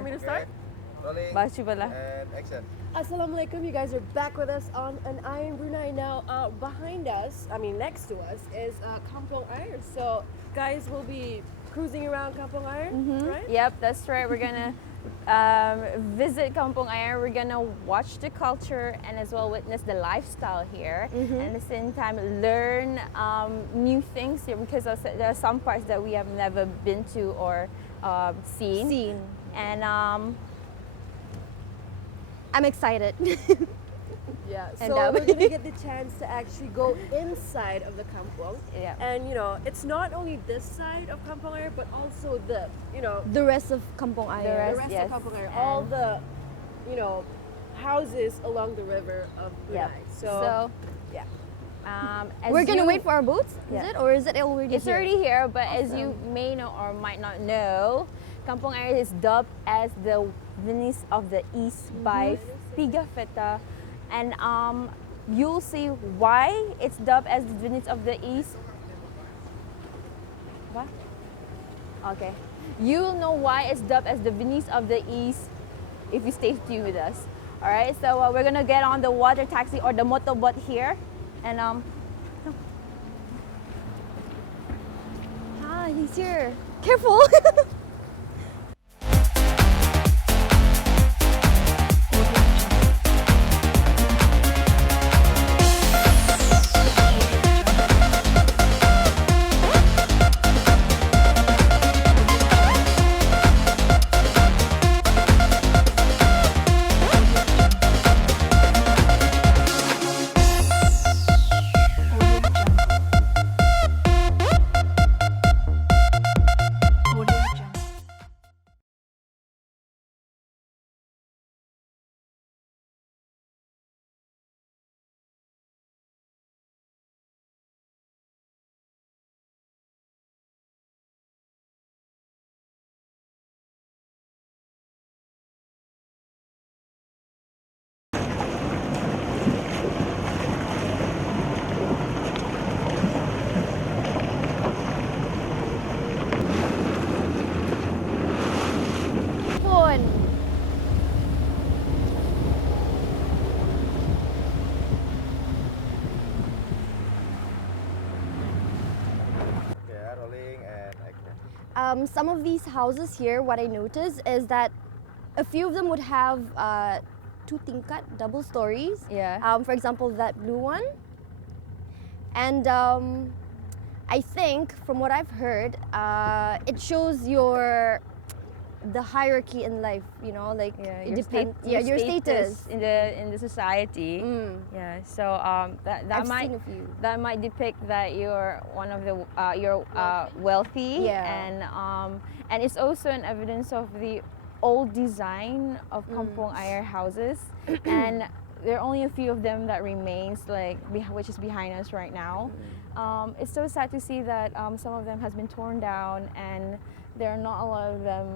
Want me to start? Rolling Baca pala. and action. Assalamualaikum, you guys are back with us on an Ayer-Brunei. Now, behind us, next to us, is Kampong Ayer. So, guys, we'll be cruising around Kampong Ayer, right? Yep, that's right. We're gonna visit Kampong Ayer. We're gonna watch the culture and as well witness the lifestyle here, and at the same time learn new things here because there are some parts that we have never been to or seen. And I'm excited. Yeah, And, so we're gonna get the chance to actually go inside of the Kampong. Yeah. And it's not only this side of Kampong Ayer, but also the the rest of Kampong Ayer. the rest yes, of Kampong Ayer, and- all the houses along the river of Yep. Brunei. So yeah. as We're gonna you- wait for our boats, Yeah. is it? Or is it already It's here? already here, but as you Awesome. may know or might not know, Kampong Ayer is dubbed as the Venice of the East by Pigafetta, and you'll see why it's dubbed as the Venice of the East. What? Okay, you'll know why it's dubbed as the Venice of the East if you stay tuned with us. All right, so we're gonna get on the water taxi or the motorboat here, and He's here. Careful. Phone. Okay, rolling and action. Some of these houses here, what I noticed is that a few of them would have two tingkat, double stories. Yeah. For example, that blue one. And I think, from what I've heard, it shows the hierarchy in life. Like it depends. Your status in the society. Yeah, so that I've might seen a few. that might depict that you're one of the you're wealthy, Yeah. and it's also an evidence of the old design of Kampong Ayer houses, and there are only a few of them that remains, which is behind us right now. It's so sad to see that some of them has been torn down and there are not a lot of them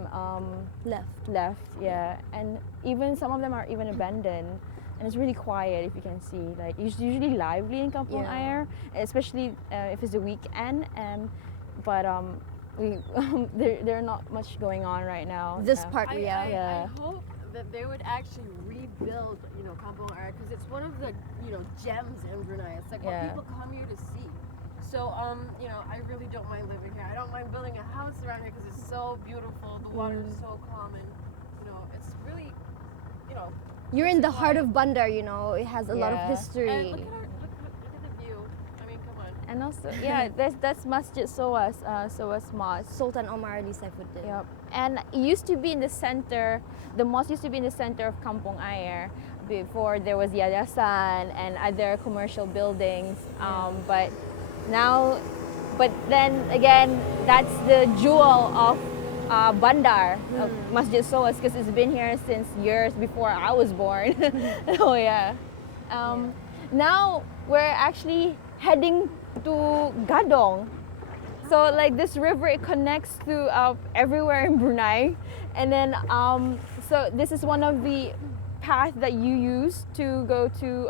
left. Yeah, and even some of them are even abandoned, and it's really quiet. If you can see, it's usually lively in Kampong Yeah. Ayer, especially if it's the weekend. But there's not much going on right now. This part, I yeah. hope that they would actually rebuild, Kampong Ayer, because it's one of the, gems in Brunei. It's like what Yeah. people come here to see. So, I really don't mind living here. I don't mind building a house around here because it's so beautiful. The water is so calm, and it's really, You're in the heart of Bandar. It has a lot of Yeah. history. And look at the view. I mean, come on. And also, yeah, that's Masjid Sowas, Sowas Mosque. Sultan Omar Ali Saifuddin. Yep. And it used to be in the center, the mosque used to be in the center of Kampong Ayer before there was Yayasan and other commercial buildings. But then again, that's the jewel of Bandar, of Masjid Sowas, because it's been here since years before I was born. Oh yeah. Now we're actually heading to Gadong. So this river, it connects to everywhere in Brunei, and then so this is one of the paths that you use to go to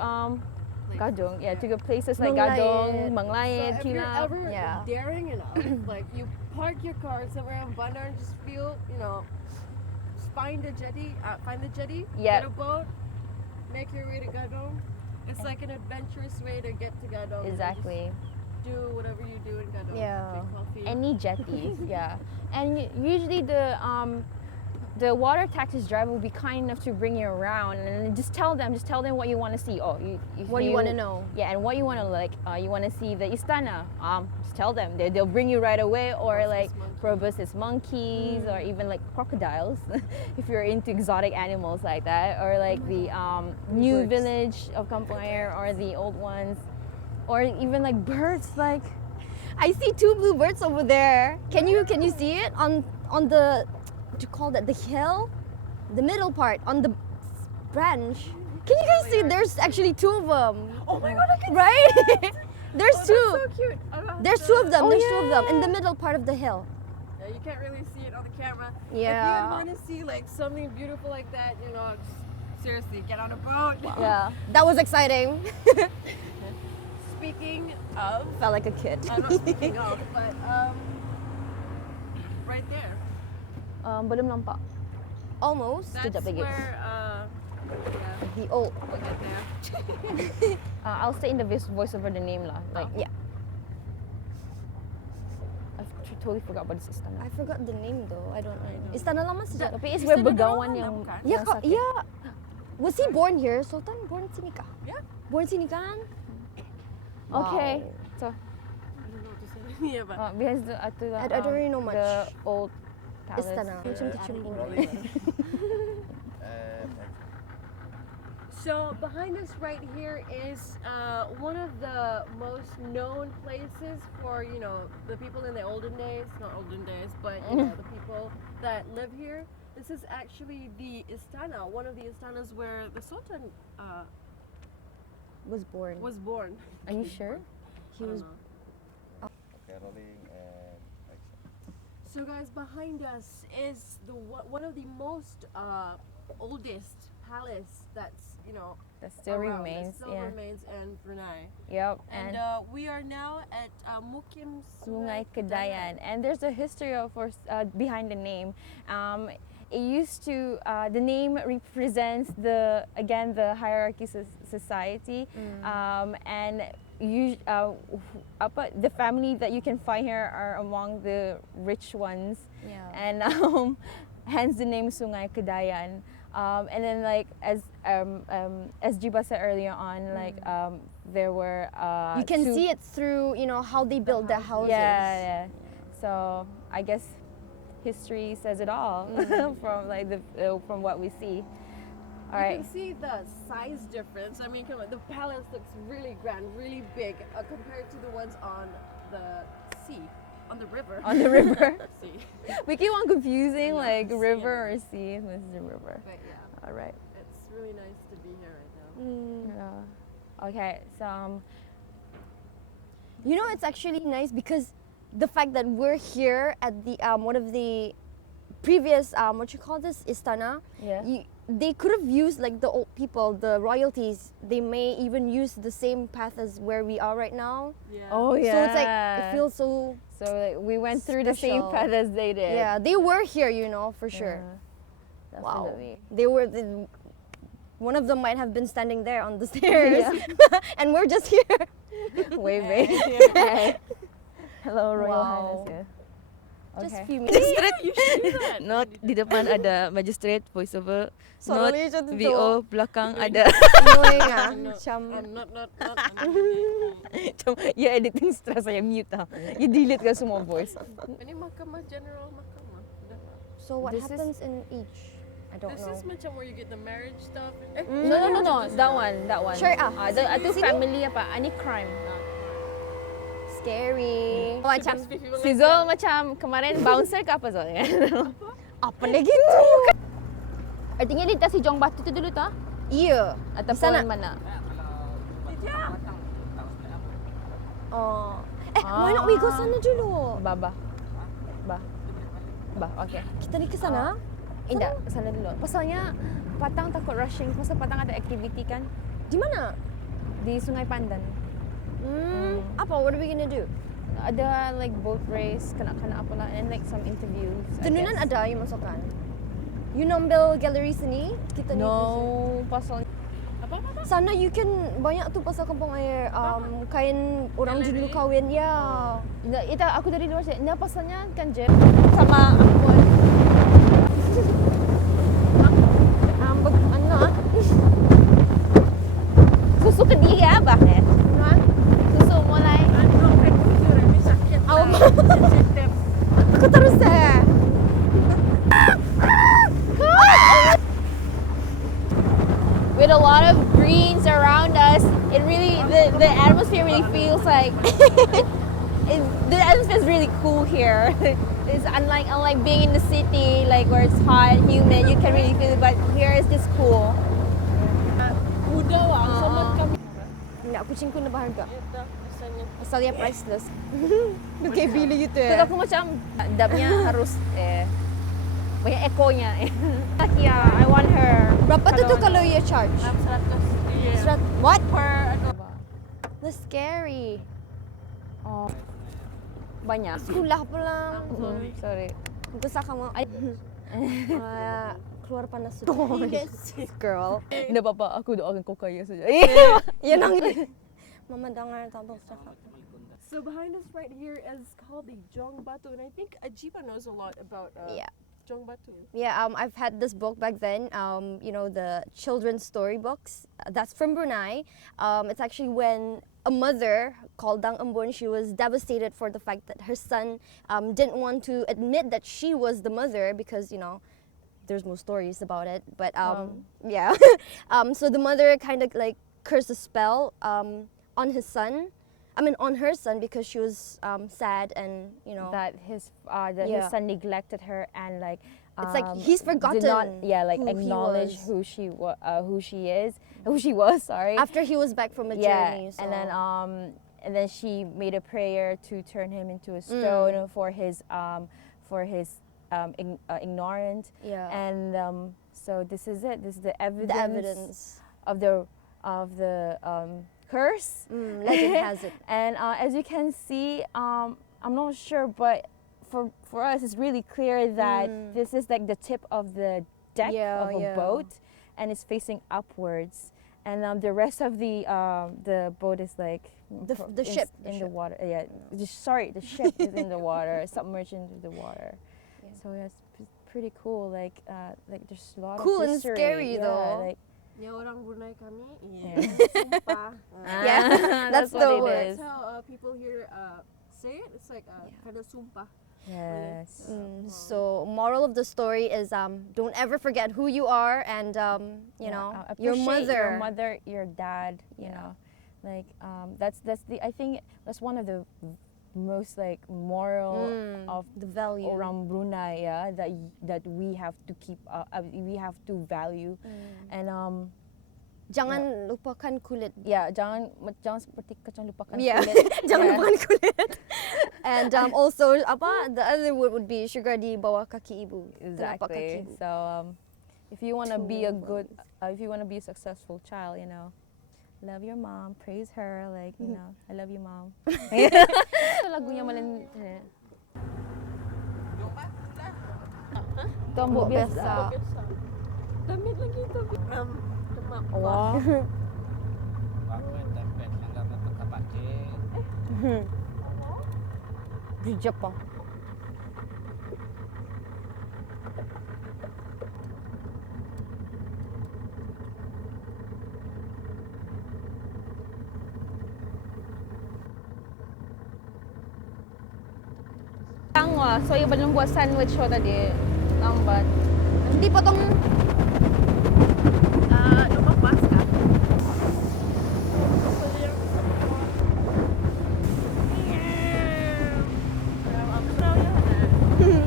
Gadong. Yeah, to go places like Gadong, Manglayet. Manglayet, So if you're Kilap. ever Yeah. daring enough, you park your car somewhere in Bandar and just feel, find the jetty, Yeah. get a boat, make your way to Gadong. It's like an adventurous way to get to Gadong. Exactly. Just do whatever you do in Gadong. Yeah. Drink coffee. Any jetties, yeah. And usually the water taxis driver will be kind enough to bring you around and just tell them what you want to see. Oh, What do you want to know? Yeah, and what you want to you want to see the Istana. Just tell them. They'll bring you right away, or like proboscis monkeys, or even like crocodiles, if you're into exotic animals like that, or like the new Birds. village of Kampong Ayer, or the old ones, or even like birds. Like I see 2 blue birds over there. Can you see it on the, what do you call that, the hill, the middle part on the branch? Can you guys see? There's actually 2 of them. Oh my god, look at Right? There's that! 2. So cute. There's 2 of them. Oh, There's 2 of them in yeah. the middle part of the hill. Yeah, you can't really see it on the camera. Yeah. If you want to see like something beautiful like that, you know, just, seriously, get on a boat. yeah. That was exciting. Speaking of, Felt like a kid. I'm not speaking of, but right there. Belum nampak. Almost. That's Sekejap lagi. where, yeah, The old. we'll get there. I'll say in the voice over the name lah. Like Yeah. I totally forgot about this istana. I forgot the name though. I don't know. Istana Lama sejak. Tapi it's Istana where Begawan Darussalam, yang bukan? Yeah, yang sakit. yeah. Was he born here? Sultan born sini kah? Yeah. Born sini kan? Okay. Wow. So I don't know what to say. Yeah, but behind the I don't really know much. The old palace. Istana. Macam tercembur. Rolling. And action. so behind us right here is one of the most known places for, you know, the people in the olden days, not olden days, but you know, the people that live here. This is actually the istana, one of the istanas where the Sultan Was born. was born. Are you sure? He was. Okay, rolling and action. So guys, behind us is the one of the most oldest palace that's, you know, That still around, remains. that still Yeah. remains in Brunei. Yep. And we are now at Mukim Sungai Kedayan, and there's a history of behind the name. It used to the name represents the hierarchy society, and the family that you can find here are among the rich ones, Yeah. and hence the name Sungai Kedayan. And then like as Jiba said earlier on, like there were You can 2 see it through, you know, how they built the houses. Yeah. So I guess history says it all from like from what we see. All You right. can see the size difference. I mean, come on, the palace looks really grand, really big compared to the ones on the sea, on the river. On the river. sea. We keep on confusing I know, like sea river and- or sea. This is a river. But yeah, All right. it's really nice to be here right now. Yeah. Okay. So You know, it's actually nice because the fact that we're here at the one of the previous what you call this istana, yeah. they could have used like the old people, the royalties. They may even use the same path as where we are right now. Yeah. Oh yeah. So it's like it feels so. So like, we went through the same special. path as they did. Yeah, they were here, you know, for sure. Yeah, Wow. definitely. They were. One of them might have been standing there on the stairs, and we're just here. Waving. Hey. Hello, Royal Wow. Highness. Yeah. Just Okay. few minutes. You should do that. Note di depan ada magistrate voiceover. Suara Note Malaysia tu VO belakang ada. Annoying ah. No, Macam not. Macam ya editing stress saya mute tau. You delete kan semua voice. Ini mahkamah general mahkamah. Udah. so what This is- happens in each? I don't This know. is macam where you get the marriage stuff. No. That one. Syariah. Itu Sini. family apa? Ani crime. Scary. Macam Si Zul macam kemarin bouncer ke apa Zul? apa lagi tu? Artinya dia si Jong Batu tu dulu tah? Iya. Ataupun sana. mana? Oh. Why not we go sana dulu? Bah. Okay. Kita ni ke sana? Indah, sana dulu. Pasalnya Patang takut rushing. Pasal Patang ada aktiviti kan Di mana? di Sungai Pandan. Apa? What are we gonna do? Ada like boat race, kena apa lah, and like some interviews. I Tenunan guess. ada you masukkan? You nambil galeri seni? Kita ni. No, pasal Sana you can banyak tu pasal Kampung Ayer. Kain orang dulu kahwin ya. itu aku dari luar sih. Nah, pasalnya kan je sama Ambon. Ano? Susu ke dia bah eh? Susu mulai. Aku terus eh. With a lot of greens around us, it really the atmosphere really feels like the atmosphere is really cool here. It's unlike being in the city, like where it's hot, humid. You can really feel it, but here it's just cool. Nak kucingku na baharga. Asal dia priceless. Kayak bili gitu Terus aku macam dapnya harus banyak ekonya. Yeah, I want her. Berapa tu kalau you charge? 100. What? Per That's scary. Oh, banyak. Sekolah pula. Sorry. Gusto kamu. Keluar panas sudah. Girl. Tidak apa-apa, aku doakan kau kaya saja. Yan ang Mama dengar tapos cakap. So behind us right here is called the Jong Batu, and I think Ajiba knows a lot about Yeah. Jong Batu. Yeah, I've had this book back then, you know, the children's story books. That's from Brunei. It's actually when a mother called Dang Ambon, she was devastated for the fact that her son didn't want to admit that she was the mother because, you know, there's more stories about it. But yeah, so the mother kind of like cursed a spell on his son. I mean, on her son because she was sad and you know That his Yeah. son neglected her and like it's like he's forgotten. did not who he acknowledge was. who she was. Sorry. After he was back from a journey. So. And then she made a prayer to turn him into a stone for his ignorant. Yeah. And so this is it. This is the evidence, the evidence. of the curse. Legend has it. And as you can see, I'm not sure, but for us, it's really clear that this is like the tip of the deck of a boat, and it's facing upwards. And the rest of the boat is like The ship. in the water. Yeah, the ship is in the water, submerged into the water. Yeah. So yeah, it's pretty cool. Like there's a lot Cool of and history. scary, Yeah, though. Like, Ya orang Brunei kami. Yeah. Sumpah. Yeah, that's what the it word. is. That's how people here say it. It's like kind of sumpah. Yes. So moral of the story is don't ever forget who you are and you know your appreciate mother. your dad, you Yeah. know, like that's I think that's one of the most like moral of the value. around Brunei, yeah, that we have to keep we have to value. And Jangan lupakan kulit. yeah, jangan seperti kacang lupakan Yeah, kulit. jangan Yeah. lupakan kulit. And also the other word would be sugar di bawah kaki ibu. Telapak kaki Exactly. ibu. So if you want to be a Two good if you want to be a successful child, you know, love your mom, praise her, like, you know, I love you, mom. Ito lagunya malin. Tombok biasa. Damit lagi tapi demak. Wah. Di Jepang. Tangwa, so yung belum buat sandwich ko tadi. Lambat. Hindi potong Lumabas ka.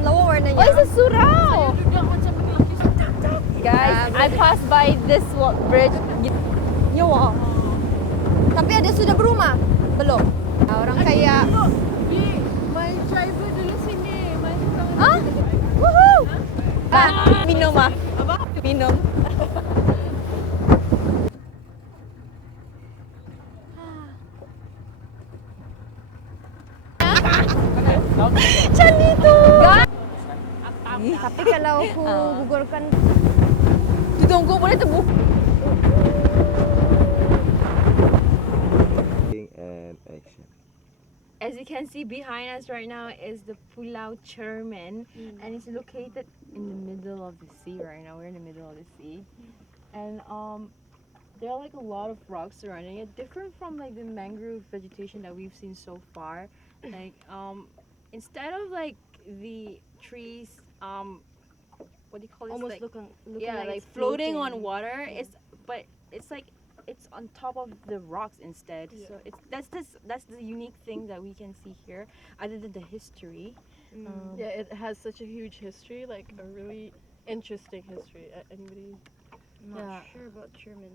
lower na Oh, niya. it's a surau! Juga macam lelaki Guys, I passed by this bridge. Nyawa. Tapi ada sudah berumah? Belum. Orang kaya. My driver dulu sini. My Ah? Woohoo! Minum ah. Apa? Minum. Candi tu. Tapi kalau kalau aku gugurkan Tunggu boleh tebuk. And action. As you can see behind us right now is the Pulau Cermin, and it's located in the middle of the sea right now. We're in the middle of the sea, and there are like a lot of rocks surrounding it, different from like the mangrove vegetation that we've seen so far. Like instead of like the trees, what do you call this? almost Like, looking yeah, like like it's floating floating. on water. But it's like it's on top of the rocks instead. Yeah. So that's the unique thing that we can see here, other than the history. Yeah, it has such a huge history, like a really interesting history. Anybody? I'm not Yeah. sure about German.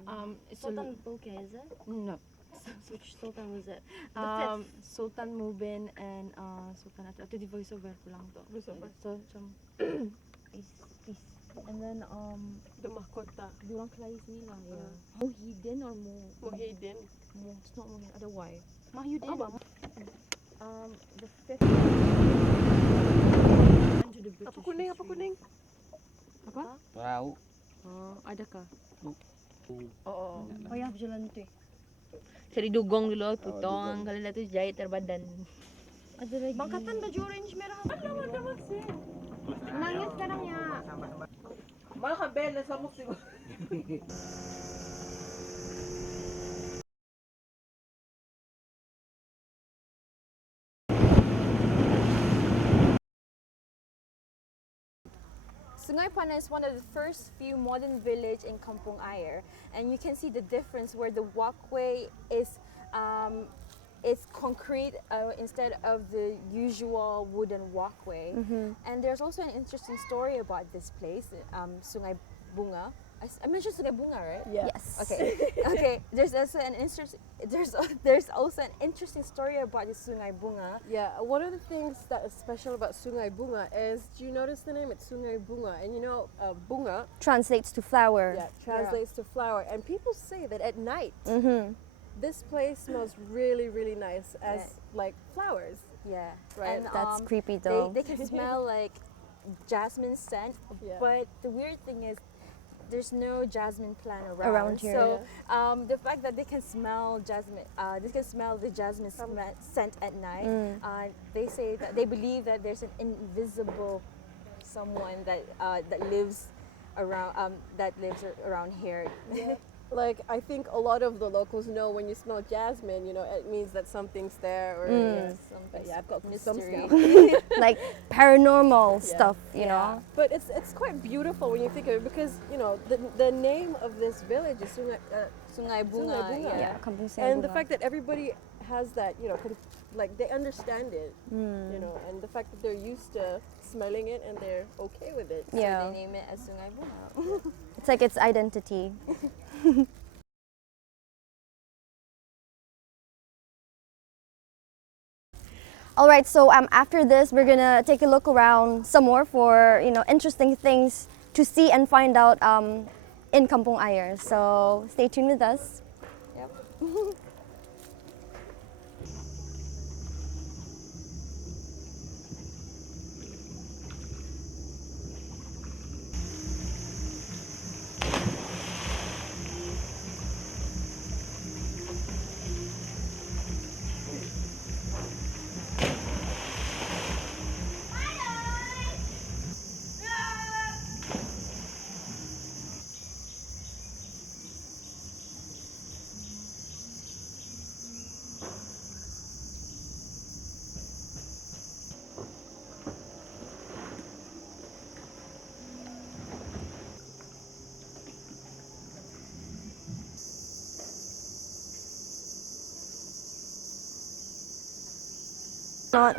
It's a, Sultan Bokeh, is it? no. Which Sultan was it? Sultan Mubin and Sultan Ito di voiceover ko lang to. Voiceover. So peace. And then The Mahkota. durang Clays nila, yeah. Mohidin or Mohidin. It's not Mohidin. Ada Y. Mahyudin. The fifth. To the British Apa kuning? Apa history. kuning? Apa? Tahu. Ada ka? Oo. Oh ya, jalan tu. Cari dugong dulu, dugong. putong. Kalau dah tu jahit terbadan. Ada lagi. Bangkatan baju orange merah. Nangis sekarang ya. Mahal ka, Ben. Nasamok siguro. Sungai Pana is one of the first few modern village in Kampong Ayer, and you can see the difference where the walkway is it's concrete instead of the usual wooden walkway. And there's also an interesting story about this place, Sungai Bunga. I mentioned Sungai Bunga, right? Yeah. Yes. Okay. Okay. There's also an there's also an interesting story about the Sungai Bunga. Yeah, one of the things that is special about Sungai Bunga is, do you notice the name? It's Sungai Bunga. And you know, bunga, Translates to flower. yeah, translates to flower. And people say that at night, Mm-hmm. this place smells really, really nice as like flowers. Yeah. Right. And, That's creepy they, though. they can smell like jasmine scent, Yeah. but the weird thing is there's no jasmine plant Around here. So the fact that they can smell jasmine, they can smell the jasmine scent at night. They say that they believe that there's an invisible someone that lives around here. Like, I think a lot of the locals know when you smell jasmine, you know, it means that something's there or Something. yeah, I've got goosebumps Mystery. now. Like paranormal Yeah. stuff, you know. But it's quite beautiful when you think of it because, you know, the name of this village is Sungai Bunga. Sungai Bunga. Yeah, Kampong and the Bunga. fact that everybody has that, you know, like they understand it, you know, and the fact that they're used to smelling it and they're okay with it. So Yeah. they name it as Sungai Bunga. It's like its identity. All right, so after this, we're gonna take a look around some more for interesting things to see and find out in Kampong Ayer. So stay tuned with us. Not.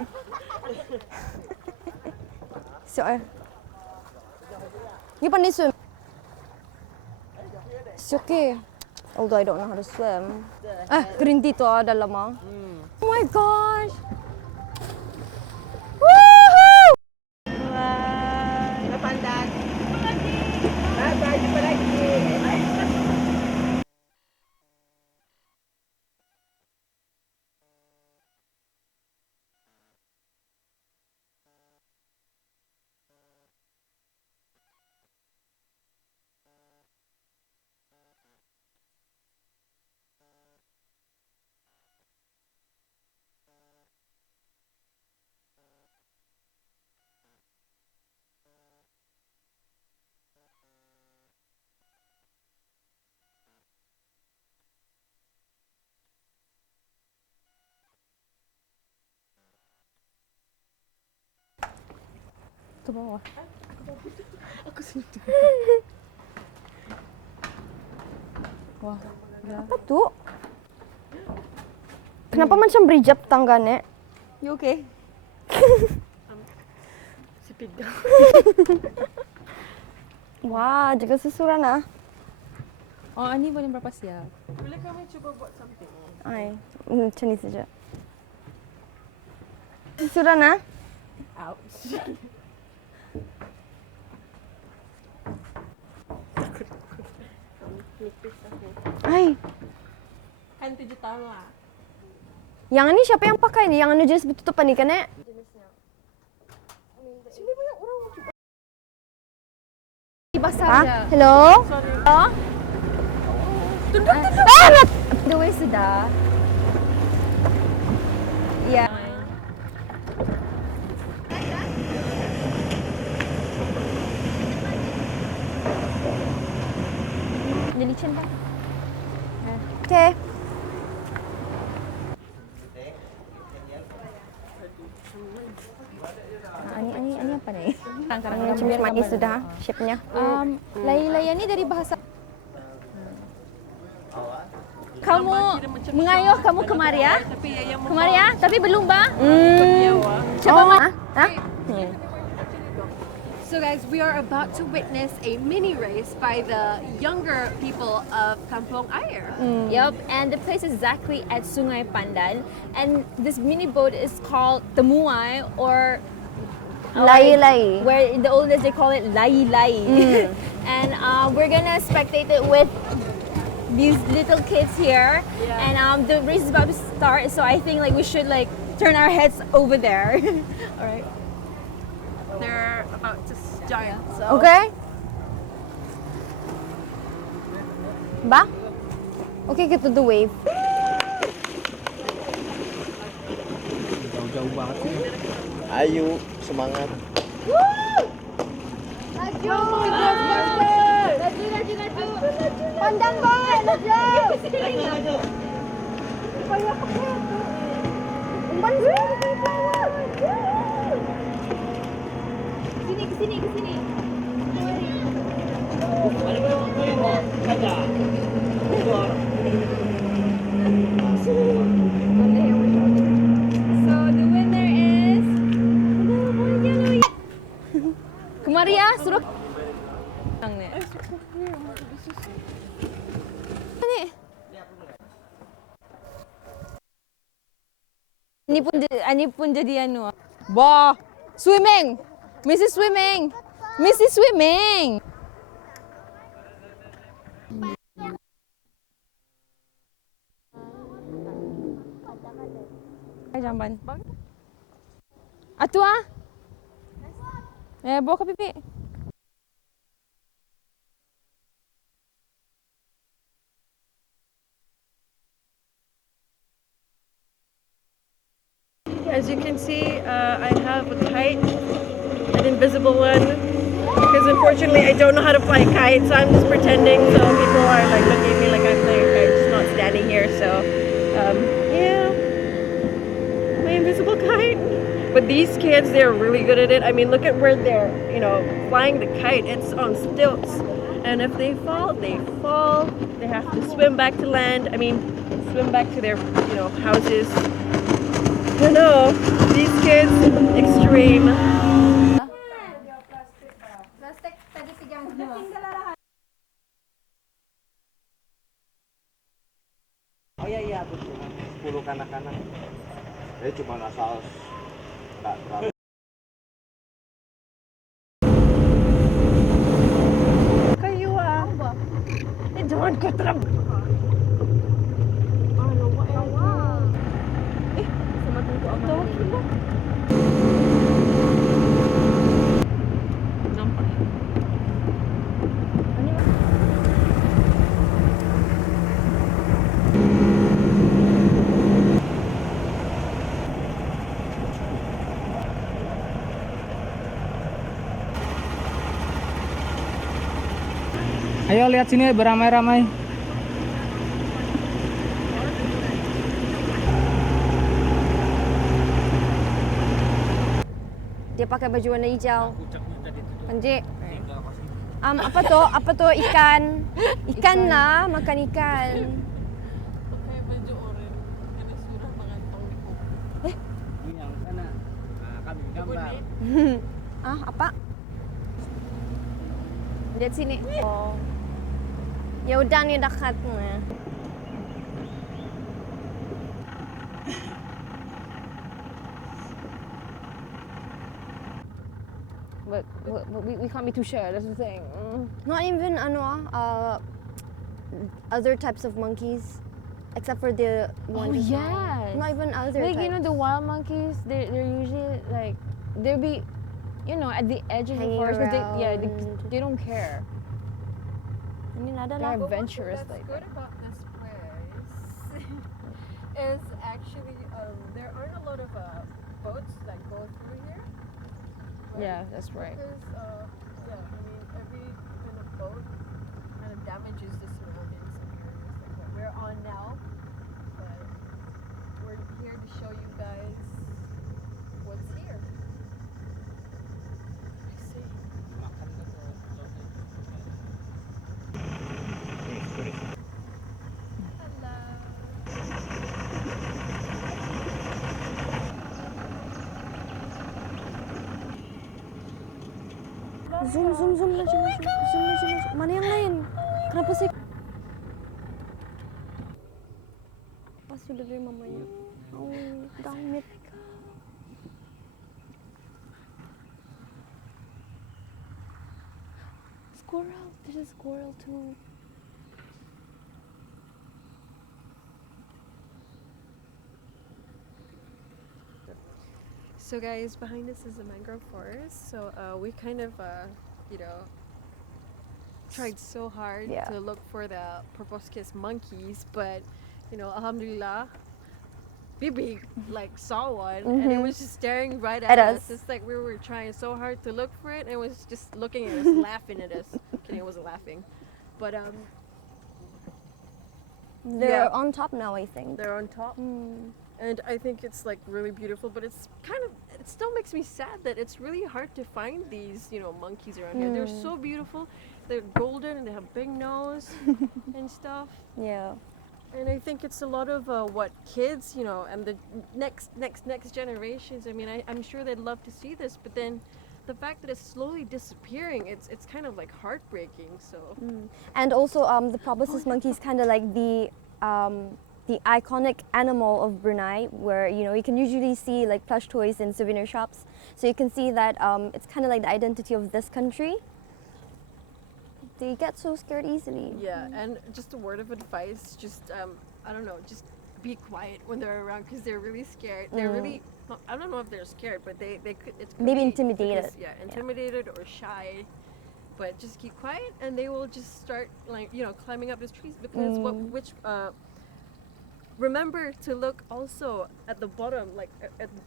So, you pandai swim? It's okay. Although I don't know how to swim. Kerinti to dalam ah. Oh my gosh. Woohoo! Ke bawah. Wah, ya. Apa tuh? Kenapa macam berijap tangganya? You okay? Sepeda. Wah, juga susuran ah. Oh, ini boleh berapa siap? Boleh kami cuba buat something? Ay, macam ni saja. Susuran ah. Ouch. Ay, Kan 7 tahun lah. yang ini siapa yang pakai ni? Yang anu jenis bertutupan ni kan eh? Basah Hello? Sorry. Oh? Ah, the way sudah. Ya. Dia licin tak? Okay. Ini apa nih? Macam manis sudah shape-nya. Laya-laya ni dari bahasa kamu mengayuh kamu kemari ya? Tapi yang Kemari ya? Tapi belum ba? Coba mah. Hah? So guys, we are about to witness a mini race by the younger people of Kampong Ayer. Yup, and the place is exactly at Sungai Pandan, and this mini boat is called Temuai or Lai-lai. where in the old days they call it Lai Lai. And we're gonna spectate it with these little kids here, and the race is about to start. So I think like we should like turn our heads over there. All right. They're about to start. So Okay. Ba? Okay, kita do wave. Jauh-jauh banget sih. Ayo, semangat. Pandang boy, laju. So the winner is Kemari ya, suruh. Ini pun jadi anu. Bah, swimming. Mrs. Swimming. Mrs. Swimming. Jamban. Atu ah. Bawa ke pipi. as you can see, I have a kite, an invisible one, because unfortunately I don't know how to fly a kite, so I'm just pretending. So people are like looking at me like I'm playing a kite, just not standing here. So yeah, my invisible kite. But these kids, they're really good at it. I mean, look at where they're, flying the kite. It's on stilts. And if they fall, they fall. They have to swim back to land. I mean, swim back to their, houses. I know, these kids, extreme. Oh iya, betul. 10 kanak-kanak. Dia cuma asal nggak terlalu. Kayu ah. Jangan kau terang. Sama tunggu apa? Nampak. Ayo lihat sini beramai-ramai. Dia pakai baju warna hijau. Panjik. Apa to ikan. Ikan lah, makan ikan. Pakai baju oranye karena surah mengantong di kuku. Ini yang sana. Nah, kami gambar. Apa? Lihat sini. Oh. Ya udah nih dekatnya. But we can't be too sure. That's the thing. Not even other types of monkeys, except for the one. Oh just now. yes. Not even other Like types. you know the wild monkeys, they're usually like they'll be, you know, at the edge of the Hanging forest. But around. they don't care. Ini ada They're lah. But one thing adventurous that's like good that. about this place is actually there aren't a lot of boats that go through here. Yeah, that's right. Because yeah, I mean every kind of boat kind of damages the surroundings and areas like what we're on now. But we're here to show you guys what's here. I see. Hello. Zoom na sini. Mana yang lain? Kenapa sih? Pasti udah dari mamanya. Oh, damn it. Squirrel. There's a squirrel too. So guys, behind us is a mangrove forest. So we kind of, you know, tried so hard Yeah. to look for the proboscis monkeys, but you know, alhamdulillah, Bibi like saw one and it was just staring right at, At us. us. It's like we were trying so hard to look for it and it was just looking at us, laughing at us. Kidding, it wasn't laughing, but They're Yeah. on top now, I think. they're on top. And I think it's like really beautiful, but it's kind of, it still makes me sad that it's really hard to find these, you know, monkeys around here. They're so beautiful. They're golden and they have big nose and stuff. Yeah. And I think it's a lot of what kids, you know, and the next generations. I mean, I'm sure they'd love to see this, but then the fact that it's slowly disappearing, it's kind of like heartbreaking. So And also, the proboscis monkey is kind of like the iconic animal of Brunei, where you know you can usually see like plush toys in souvenir shops. So you can see that it's kind of like the identity of this country. They get so scared easily. yeah, and just a word of advice, just I don't know, just be quiet when they're around because they're really scared. They're really, I don't know if they're scared, but they could, it's could Maybe be intimidated. because- yeah, intimidated or shy. But just keep quiet and they will just start like, you know, climbing up these trees because remember to look also at the bottom, like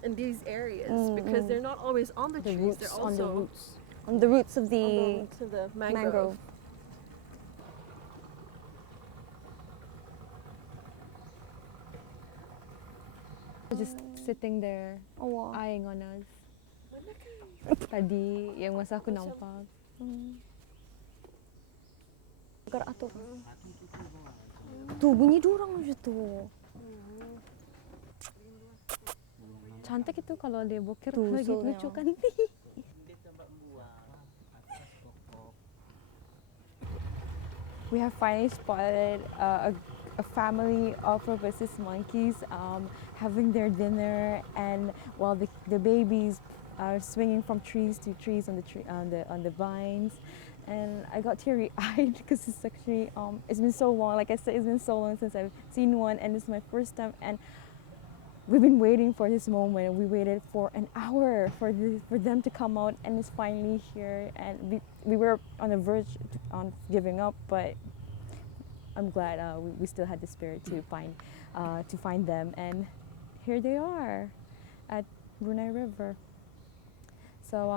in these areas because they're not always on the trees. They're also on the roots. On the roots of on the to the mangrove. Just sitting there, Oh, wow. eyeing on us. Tadi yang masa aku nampak. Gerak atur. Tuh bunyi dorang je tu. Cantik itu kalau dia boker Tuh, lagi soalnya. lucu kan. We have finally spotted a family of proboscis monkeys having their dinner, and while the babies are swinging from trees to trees on the vines, and I got teary-eyed because it's actually it's been so long. Like I said, it's been so long since I've seen one, and it's my first time. And we've been waiting for this moment. We waited for an hour for them to come out, and it's finally here. And we were on the verge on giving up, but I'm glad we still had the spirit to find them, and here they are at Brunei River. So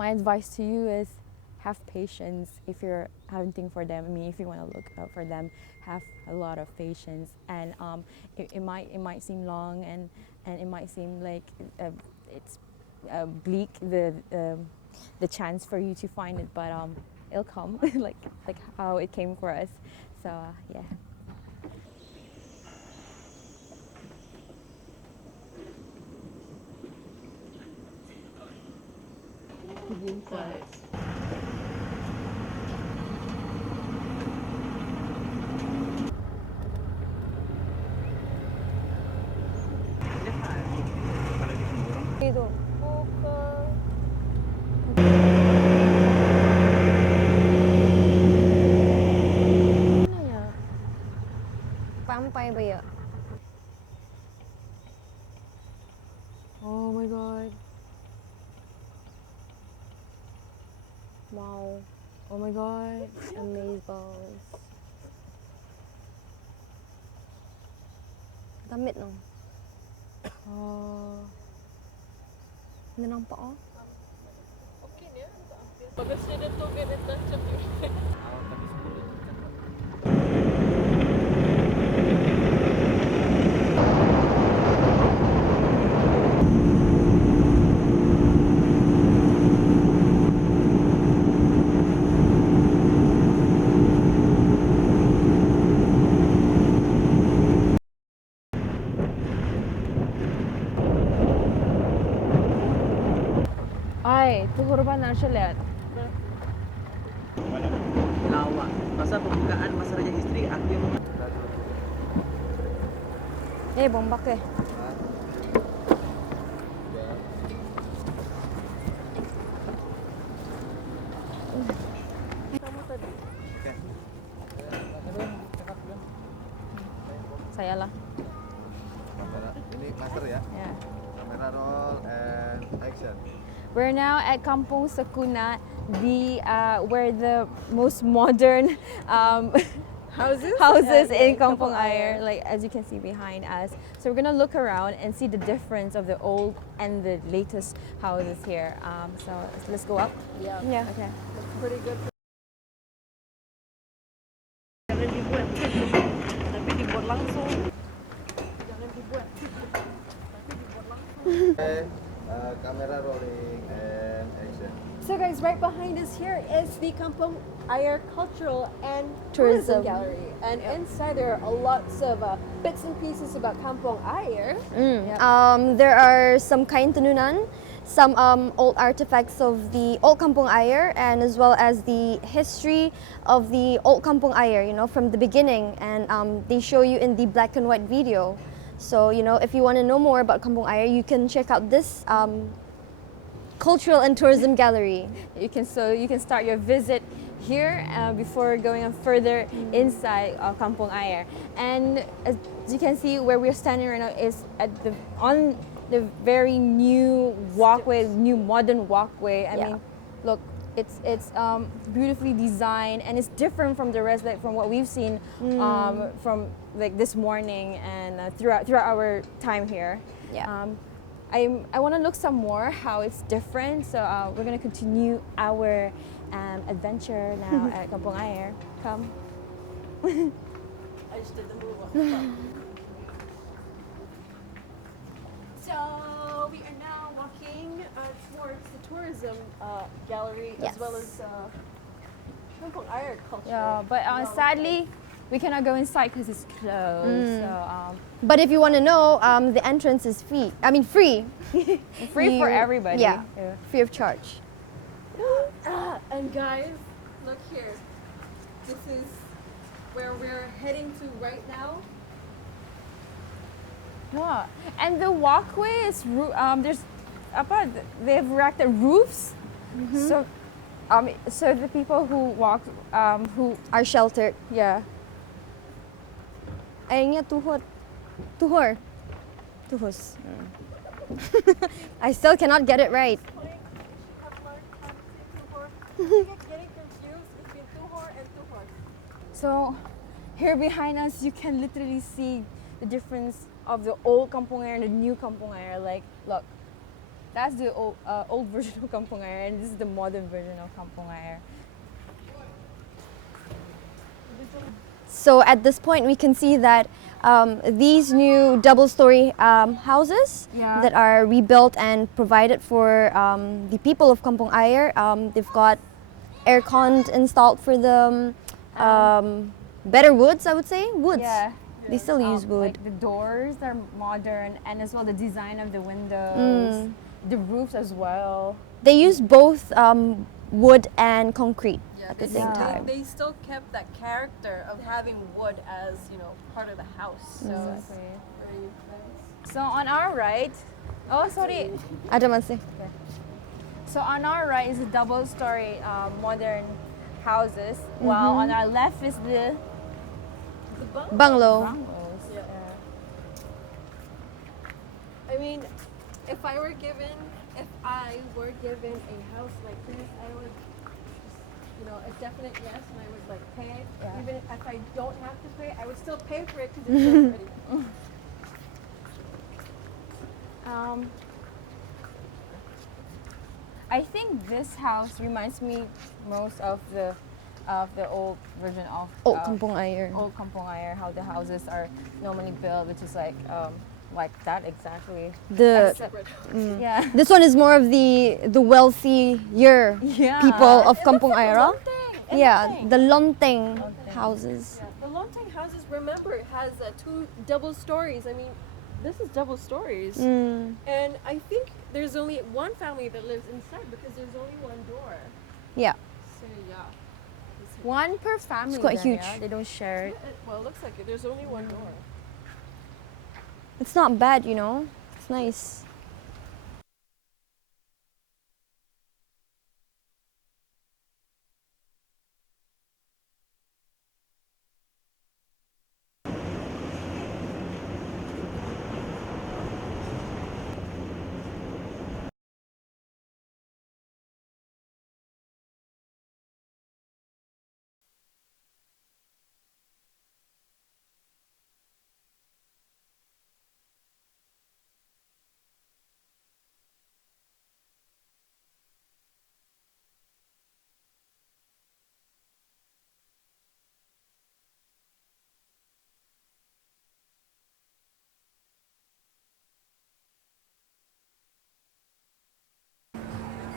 my advice to you is have patience if you're hunting for them. I mean, if you want to look out for them, have a lot of patience. And it might seem long, and it might seem like it's bleak the chance for you to find it, but it'll come like how it came for us. So yeah. Itu. Mana ya? Pantai ba ya? Oh my god. Wow. Oh my god. Amazeballs. Damit no. Oh. Hindi nampak oh. Okay niya. Bagusnya dia tuh gede tancap yun. Ay, tuhur ba na siya lihat? Lawak. Masa pembukaan Mas Raja Istri akhir Bombak eh. Saya lah. Ini master ya. Yeah. Kamera roll and action. We're now at Kampong Sakuna, the where the most modern houses in Kampong Ayer, like as you can see behind us. So we're gonna look around and see the difference of the old and the latest houses here. So let's go up. Yeah. Yeah. Okay. It's pretty good. jangan dibuat. Tapi dibuat langsung. Jangan dibuat. Okay, camera rolling and action. So guys, right behind us here is the Kampong Ayer Cultural and Tourism. Tourism Gallery. And inside there are lots of bits and pieces about Kampong Ayer. There are some kain tenunan, some old artifacts of the old Kampong Ayer, and as well as the history of the old Kampong Ayer, you know, from the beginning. And they show you in the black and white video. So, you know, if you want to know more about Kampong Ayer, you can check out this cultural and tourism gallery. You can start your visit here before going on further inside Kampong Ayer. And as you can see, where we're standing right now is on the very new walkway, new modern walkway. I mean, look, it's beautifully designed and it's different from the rest, like from what we've seen from like this morning and throughout our time here. Yeah. I want to look some more how it's different, so we're gonna continue our adventure now at Kampong Ayer. Come. I just did the move. So we are now walking towards the tourism gallery Yes. as well as Kampong Ayer culture. Yeah, but sadly, we cannot go inside because it's closed. So But if you want to know, the entrance is free. I mean, free. free for You- everybody. Yeah, free of charge. And guys, look here. This is where we're heading to right now. Yeah. And the walkway is there's they've erected roofs. So so the people who walk who Are sheltered. yeah. Ayun nga, tuhod. Tuhor. Tuhos. I still cannot get it right. Getting confused between Tuhor and Tuhor. So here behind us, you can literally see the difference of the old Kampong Ayer and the new Kampong Ayer. Like, look, that's the old version of Kampong Ayer, and this is the modern version of Kampong Ayer. So at this point, we can see that these new double-story houses Yeah. that are rebuilt and provided for the people of Kampong Ayer, they've got aircon installed for them. Better woods, I would say. Woods. Yeah. They still use wood. Like the doors are modern, and as well the design of the windows, the roofs as well. They use both wood and concrete at the they, same they- time. They still kept that character of having wood as, you know, part of the house. So it's very nice. So on our right, oh sorry. Ada masih. So on our right is a double-story modern houses, while on our left is the Bungalow. bungalows. Yeah. I mean, if I were given a house like this, I would just, you know, a definite yes, and I would like pay it. Even if I don't have to pay, I would still pay for it because it's built ready. I think this house reminds me most of the old version of Oh, Kampong Ayer. old Kampong Ayer, how the houses are normally built, which is like that exactly. The Except- yeah. this one is more of the wealthier Yeah. people of It Kampong looks like Ayer. a lonteng. Yeah, the lonteng houses. Yeah, the lonteng houses, remember, it has two double stories. I mean, this is double stories. And I think there's only one family that lives inside because there's only one door. Yeah. So, yeah. One per family. It's quite then, huge. yeah? They don't share it. Well, it looks like it. There's only one door. It's not bad, you know. It's nice.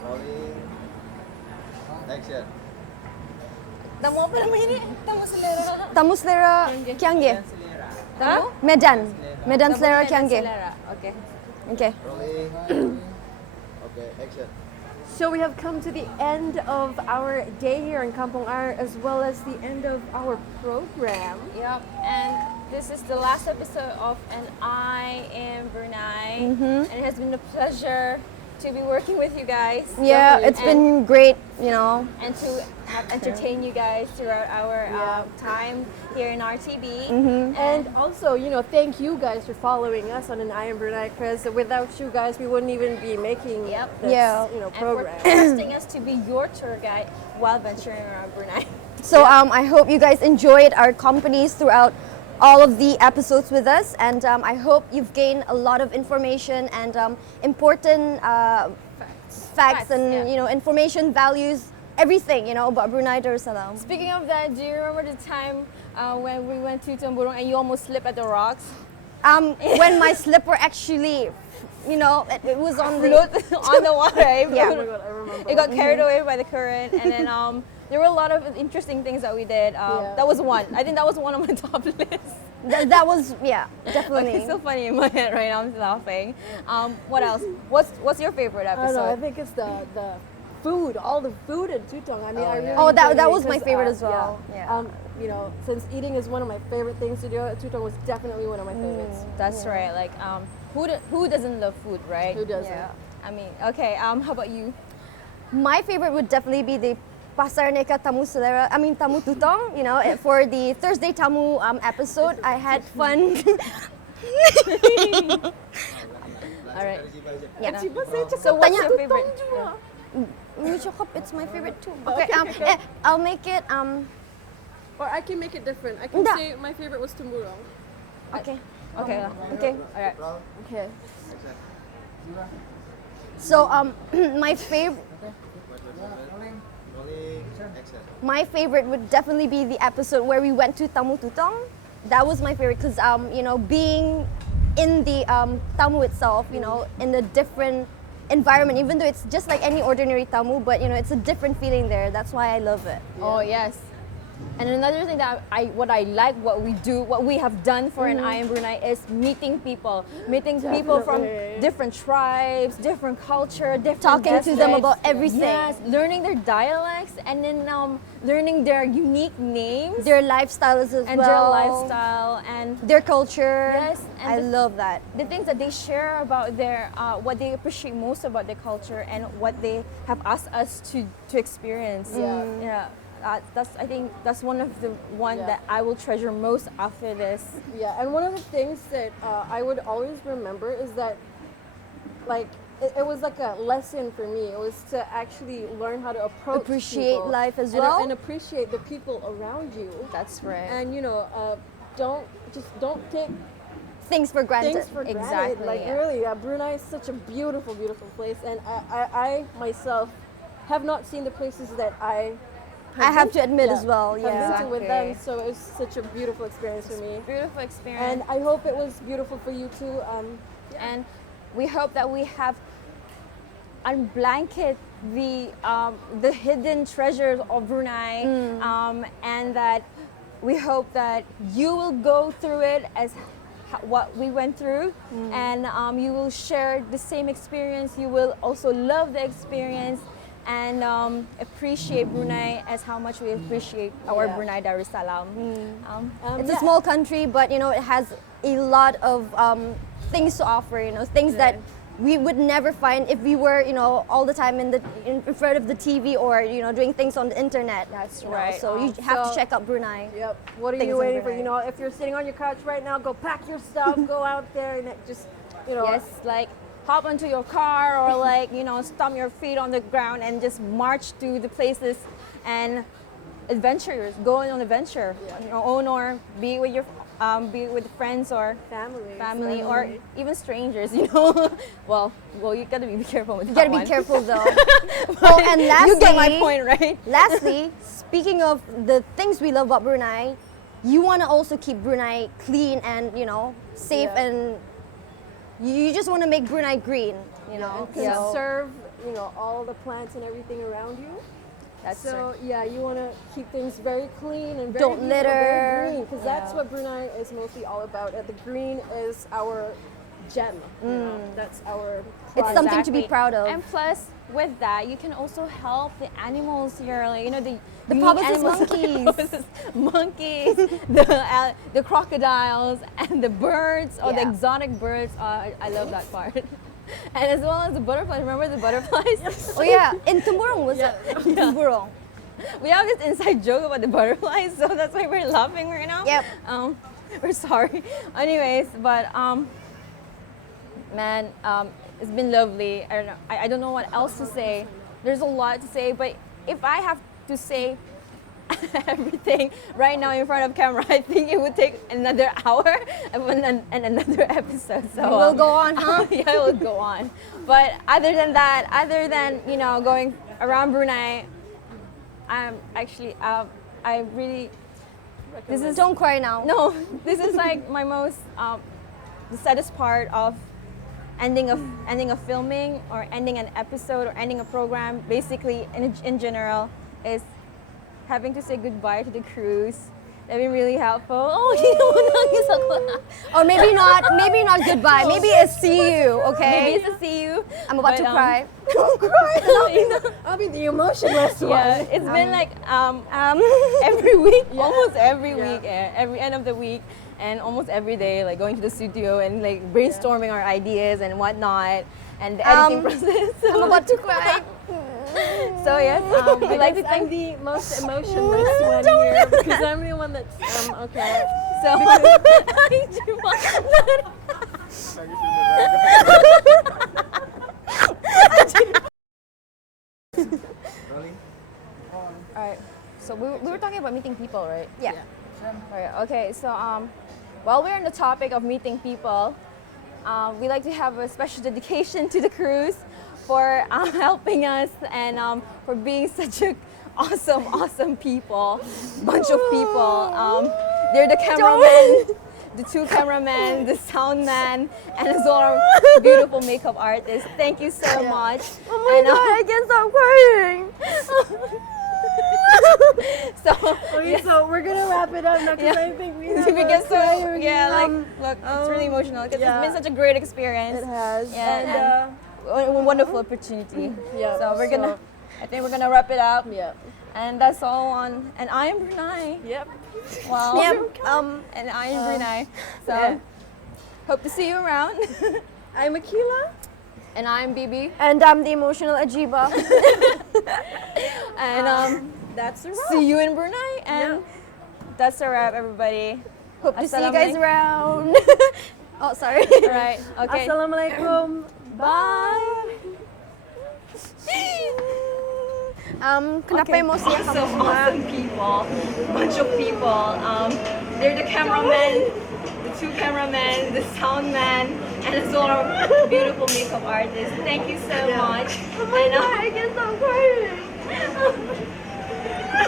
Rolling. Action. Tamu apa nama ini? Tamu selera. Tamu selera Kiangge. Tamu? Medan. Medan selera Tamu Kiangge. selera. Okay. Okay. Rolling. Okay, action. So we have come to the end of our day here in Kampong Ayer, as well as the end of our program. Yep. And this is the last episode of An Ayer-Brunei. And it has been a pleasure to be working with you guys. Yeah, it's been great, you know. And to entertain you guys throughout our time here in RTB. And also, you know, thank you guys for following us on an Ayer-Brunei, because without you guys, we wouldn't even be making this, Yeah. you know, And for program. trusting us to be your tour guide while venturing around Brunei. So I hope you guys enjoyed our companies throughout all of the episodes with us, and I hope you've gained a lot of information and important facts and yeah. you know, information, values, everything, you know, about Brunei Darussalam. Speaking of that, do you remember the time when we went to Temburong and you almost slipped at the rocks? When my slipper actually, you know, it was on the Float on the water. It Yeah. floated. Oh my God, I remember. It got carried away by the current, and then there were a lot of interesting things that we did. That was one. I think that was one of my top lists. that was, yeah, definitely. It's still funny in my head right now. I'm still laughing. What else? What's your favorite I don't know. I episode? think it's the food, all the food in Tutong. I mean, I really Oh, that enjoyed it was my because, favorite as well. Yeah. You know, since eating is one of my favorite things to do, Tutong was definitely one of my favorites. That's right. Like who doesn't love food, right? Who doesn't? Yeah. I mean, okay. How about you? My favorite would definitely be the Pasar Neka Tamu Selera, I mean Tamu Tutong, you know, for the Thursday Tamu episode. I had fun. All right. Yeah. So what's Tanya. your favorite? Michokop, it's my favorite too. Okay, I'll make it Or I can make it different. I can Nda. say my favorite was Tumburong. okay. Okay. Okay. All right. Okay. So my favorite My favorite would definitely be the episode where we went to Tamu Tutong. That was my favorite because you know, being in the Tamu itself, you know, in a different environment, even though it's just like any ordinary Tamu, but you know, it's a different feeling there. That's why I love it. Oh yes. And another thing that what I like, what we have done for an Ayer-Brunei is meeting people from different tribes, different culture, different Talking to them districts. about everything. Yes, learning their dialects and then learning their unique names Their lifestyles as and well. their lifestyle and Their culture. Yes, and I the- love that. the things that they share about their what they appreciate most about their culture and what they have asked us to experience. Yeah. I think that's one of the that I will treasure most after this. Yeah, and one of the things that I would always remember is that, like, it was like a lesson for me. It was to actually learn how to Appreciate people life as and, well. and appreciate the people around you. That's right. And you know, don't take Things for granted. things for granted. Exactly, Like yeah. really, Brunei is such a beautiful, beautiful place, and I myself have not seen the places that I have to admit yeah, as well. have Yeah. been to with them. Exactly. So it was such a beautiful experience for me, Beautiful experience. and I hope it was beautiful for you too. And we hope that we have unblanket the hidden treasures of Brunei, and that we hope that you will go through it as what we went through, and you will share the same experience. You will also love the experience and appreciate Brunei as how much we appreciate our Yeah. Brunei Darussalam. It's a small country, but you know, it has a lot of things to offer. You know, things that we would never find if we were, you know, all the time in front of the TV or you know, doing things on the internet. That's you know. right. So you have to So- check out Brunei. Yep. What are Things you in waiting for? Brunei. You know, if you're sitting on your couch right now, go pack your stuff, go out there, and just, you know. Yes, like hop onto your car or like, you know, stomp your feet on the ground and just march to the places and adventures, go on an adventure on your own or be with friends or family or even strangers, you know. well, you gotta be careful with You that gotta be one. careful though. Oh, and lastly, You get my point, right? Lastly, speaking of the things we love about Brunei, you want to also keep Brunei clean and you know, safe, Yeah. and you just want to make Brunei green, you know. and conserve, you know, all the plants and everything around you. That's So yeah, you want to keep things very clean and very Don't beautiful, very litter. green, because that's what Brunei is mostly all about. The green is our gem. You know, that's our. It's pride. something to be proud of. And plus, with that, you can also help the animals here, like, you know, the unique Proboscis animals, monkeys. Proboscis monkeys, the crocodiles, and the birds, or the Yeah. exotic birds. I love that part. And as well as the butterflies. Remember the butterflies? Oh yeah, in Tumburong was it? Tumburong. We have this inside joke about the butterflies, so that's why we're laughing right now. Yep. We're sorry. Anyways, but man, it's been lovely. I don't know what else to say. There's a lot to say, but if I have to say everything right now in front of camera, I think it would take another hour and another episode. So We'll go on, huh? yeah, it will go on. But other than you know, going around Brunei, I'm actually I really this is Don't cry now. no, this is like my most the saddest part of ending a filming or ending an episode or ending a program. Basically, in general, is having to say goodbye to the crews. They've been really helpful. Oh, you know, nangis ako. Or maybe not goodbye. Maybe a see you, okay? Maybe it's to see you. I'm about but, to cry. you know, I'll be the emotionless one. yeah, it's been like every week, Yeah. almost every Yeah. week, every end of the week, and almost every day, like going to the studio and like brainstorming our ideas and whatnot, and the editing process. I'm about to cry. So yes, we like to I'm thank. the most emotionless one here because I'm the one that's okay. So Alright, so we were talking about meeting people, right? Yeah. Right. Okay. So while we're on the topic of meeting people, we like to have a special dedication to the crews for helping us and for being such a awesome people, bunch of people. They're the cameramen, the two cameramen, the sound man, and as well our beautiful makeup artist. Thank you so much. Oh my god, I can't stop crying. So, Okay, so we're gonna wrap it up now because Yeah. I think we have we get so look, look, it's really emotional because yeah. it's been such a great experience. it has. Yeah, and a wonderful opportunity. yeah. So I think we're gonna wrap it up. Yeah. And that's all on. And I am Brunei. Yep. Wow. Yep. And I am Brunei. So yeah. hope to see you around. I'm Akila. And I'm Bibi. And I'm the emotional Ajiba. And That's a wrap. see you in Brunei. And that's a wrap, everybody. Hope to see you guys around. Oh, sorry. All right. Okay. Assalamualaikum. Bye. Kenapa emosi ya kamu semua? Awesome people, bunch of people. They're the cameramen, the two cameramen, the sound man, and as well our beautiful makeup artist. Thank you so much. Oh my god, I can't stop crying.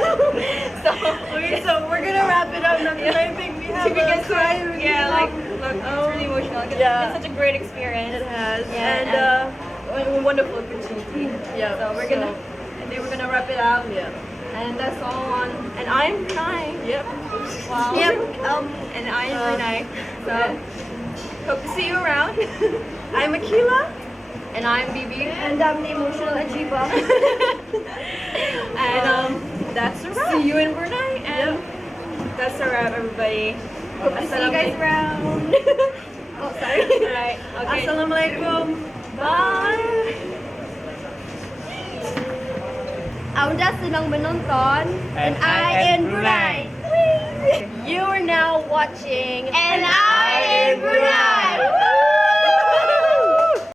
Okay, so we're gonna wrap it up now because I think we have We a get so, cry. yeah, like, look, it's really emotional because Yeah. it's been such a great experience. It has. Yeah, And a wonderful opportunity. yeah. So I think we're gonna wrap it up. Yeah. And that's all on. And I'm Brunei. Yep. Wow. Yep. And I'm Brunei. So hope to see you around. I'm Akila. And I'm Bibi. And I'm the emotional Ajiba. And That's a wrap. see you in Brunei. And that's a wrap, everybody. Hope to see you guys around. Oh, sorry. Alright. Okay. Assalamualaikum. Bye. Auda senang menonton. And I in Brunei. You are now watching And I in Brunei.